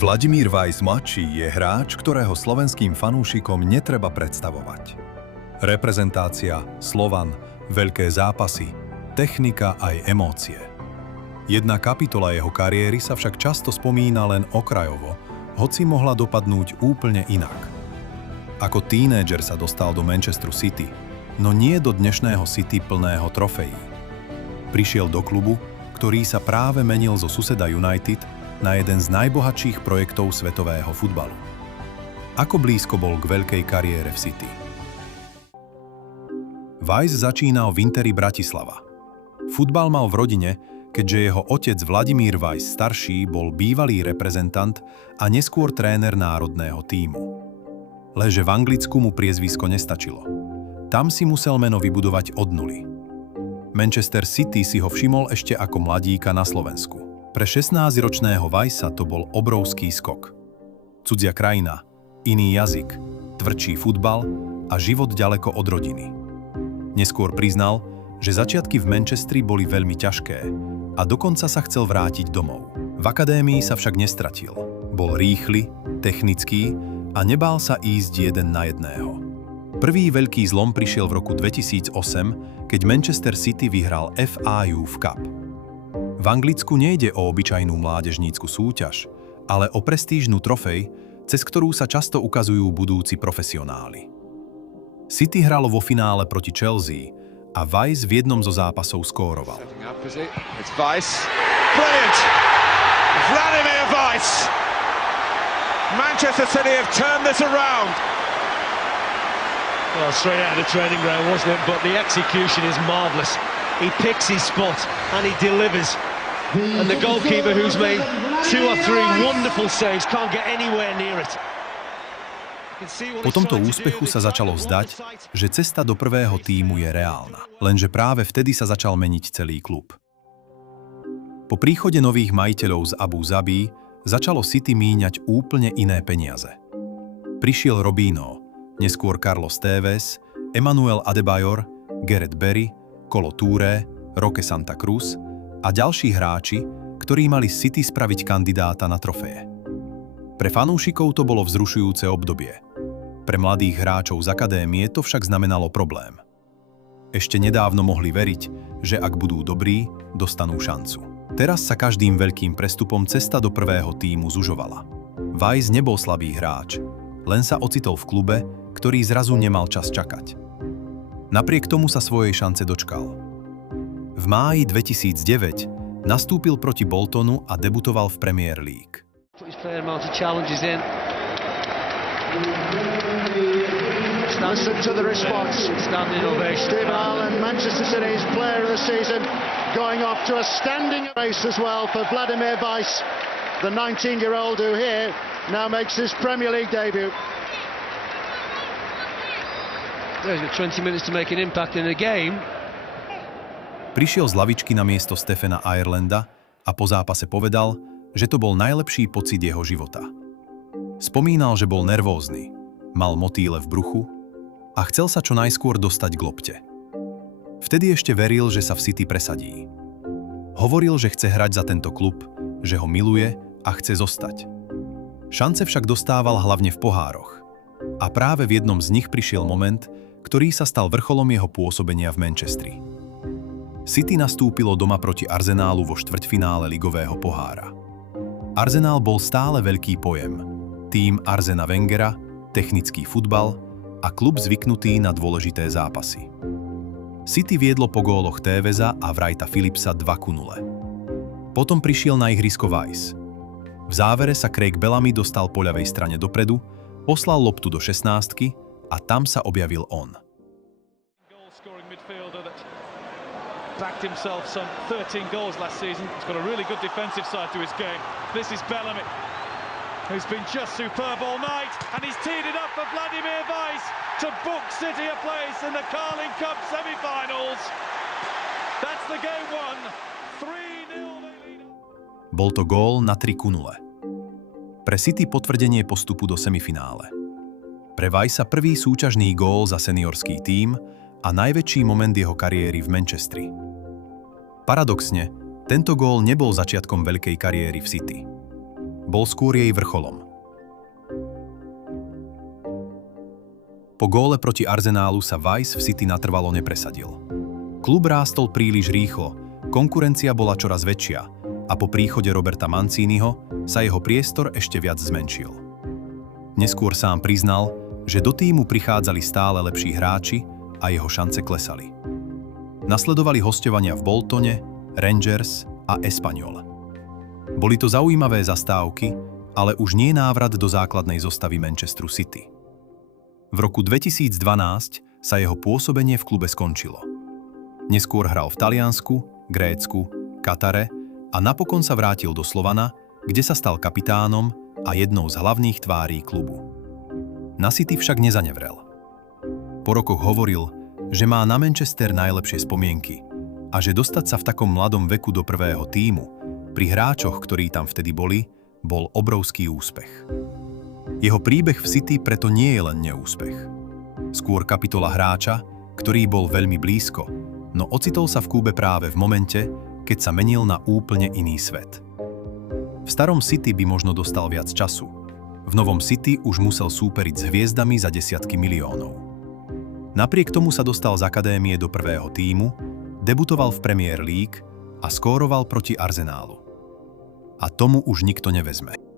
Vladimír Weiss mladší je hráč, ktorého slovenským fanúšikom netreba predstavovať. Reprezentácia, Slovan, veľké zápasy, technika aj emócie. Jedna kapitola jeho kariéry sa však často spomína len okrajovo, hoci mohla dopadnúť úplne inak. Ako tínedžer sa dostal do Manchesteru City, no nie do dnešného City plného trofejí. Prišiel do klubu, ktorý sa práve menil zo suseda United na jeden z najbohatších projektov svetového futbalu. Ako blízko bol k veľkej kariére v City? Weiss začínal v Interi Bratislava. Futbal mal v rodine, keďže jeho otec Vladimír Weiss starší bol bývalý reprezentant a neskôr tréner národného tímu. Lenže v Anglicku mu priezvisko nestačilo. Tam si musel meno vybudovať od nuly. Manchester City si ho všimol ešte ako mladíka na Slovensku. Pre 16-ročného Weissa to bol obrovský skok. Cudzia krajina, iný jazyk, tvrdší futbal a život ďaleko od rodiny. Neskôr priznal, že začiatky v Manchestri boli veľmi ťažké a dokonca sa chcel vrátiť domov. V akadémii sa však nestratil. Bol rýchly, technický a nebál sa ísť jeden na jedného. Prvý veľký zlom prišiel v roku 2008, keď Manchester City vyhral FA Youth Cup. V Anglicku nejde o obyčajnú mládežnícku súťaž, ale o prestížnu trofej, cez ktorú sa často ukazujú budúci profesionáli. City hralo vo finále proti Chelsea a Weiss v jednom zo zápasov skóroval. Vladimír Weiss! Manchester City have turned this around. Well, straight out of the training ground, wasn't it? But the execution is marvellous. He picks his spot and he delivers. And the goalkeeper, who's made 2 or 3 wonderful saves, can't get anywhere near it. Po tomto úspechu sa začalo zdať, že cesta do prvého tímu je reálna. Lenže práve vtedy sa začal meniť celý klub. Po príchode nových majiteľov z Abu Zabi začalo City míňať úplne iné peniaze. Prišiel Robinho, neskôr Carlos Tevez, Emmanuel Adebayor, Gareth Barry, Kolo Touré, Roque Santa Cruz a ďalší hráči, ktorí mali City spraviť kandidáta na trofeje. Pre fanúšikov to bolo vzrušujúce obdobie. Pre mladých hráčov z akadémie to však znamenalo problém. Ešte nedávno mohli veriť, že ak budú dobrí, dostanú šancu. Teraz sa každým veľkým prestupom cesta do prvého tímu zužovala. Weiss nebol slabý hráč, len sa ocitol v klube, ktorý zrazu nemal čas čakať. Napriek tomu sa svojej šance dočkal. V máji 2009 nastúpil proti Boltonu a debutoval v Premier League. Listen to the response. Standing ovation. Steve Allen, Manchester City's player of the season, going off to a standing race as well for Vladimír Weiss, the 19-year-old who here now makes his Premier League debut. There's got 20 minutes to make an impact in a game. Prišiel z lavičky na miesto Stephena Irelanda a po zápase povedal, že to bol najlepší pocit jeho života. Spomínal, že bol nervózny, mal motýle v bruchu a chcel sa čo najskôr dostať k lopte. Vtedy ešte veril, že sa v City presadí. Hovoril, že chce hrať za tento klub, že ho miluje a chce zostať. Šance však dostával hlavne v pohároch. A práve v jednom z nich prišiel moment, ktorý sa stal vrcholom jeho pôsobenia v Manchestri. City nastúpilo doma proti Arsenálu vo štvrťfinále ligového pohára. Arsenal bol stále veľký pojem. Tím Arsena Wengera, technický futbal a klub zvyknutý na dôležité zápasy. City viedlo po góloch Teveza a Wrighta Phillipsa 2-0. Potom prišiel na ihrisko Weiss. V závere sa Craig Bellamy dostal po ľavej strane dopredu, poslal loptu do 16-ky a tam sa objavil on. Backed himself some 13 goals last season. He's got a really good defensive side to his game. This is Bellamy, who's been just superb all night, and he's teed it up for Vladimír Weiss to book City a place in the Carling Cup semi-finals. That's the game won. 3-0. Bol to gól na 3-0. Pre City potvrdenie postupu do semifinále. Pre Weissa prvý súťažný gól za seniorský tím a najväčší moment jeho kariéry v Manchestri. Paradoxne, tento gól nebol začiatkom veľkej kariéry v City. bol skôr jej vrcholom. Po góle proti Arsenálu sa Weiss v City natrvalo nepresadil. Klub rástol príliš rýchlo, konkurencia bola čoraz väčšia a po príchode Roberta Manciniho sa jeho priestor ešte viac zmenšil. Neskôr sám priznal, že do tímu prichádzali stále lepší hráči a jeho šance klesali. Nasledovali hosťovania v Boltone, Rangers a Espanyol. Boli to zaujímavé zastávky, ale už nie návrat do základnej zostavy Manchesteru City. V roku 2012 sa jeho pôsobenie v klube skončilo. Neskôr hral v Taliansku, Grécku, Katare a napokon sa vrátil do Slovana, kde sa stal kapitánom a jednou z hlavných tvárí klubu. Na City však nezanevrel. Po rokoch hovoril, že má na Manchester najlepšie spomienky a že dostať sa v takom mladom veku do prvého tímu, pri hráčoch, ktorí tam vtedy boli, bol obrovský úspech. Jeho príbeh v City preto nie je len neúspech. Skôr kapitola hráča, ktorý bol veľmi blízko, no ocitol sa v klube práve v momente, keď sa menil na úplne iný svet. V starom City by možno dostal viac času. V novom City už musel súperiť s hviezdami za desiatky miliónov. Napriek tomu sa dostal z akadémie do prvého tímu, debutoval v Premier League a skóroval proti Arsenálu. A tomu už nikto nevezme.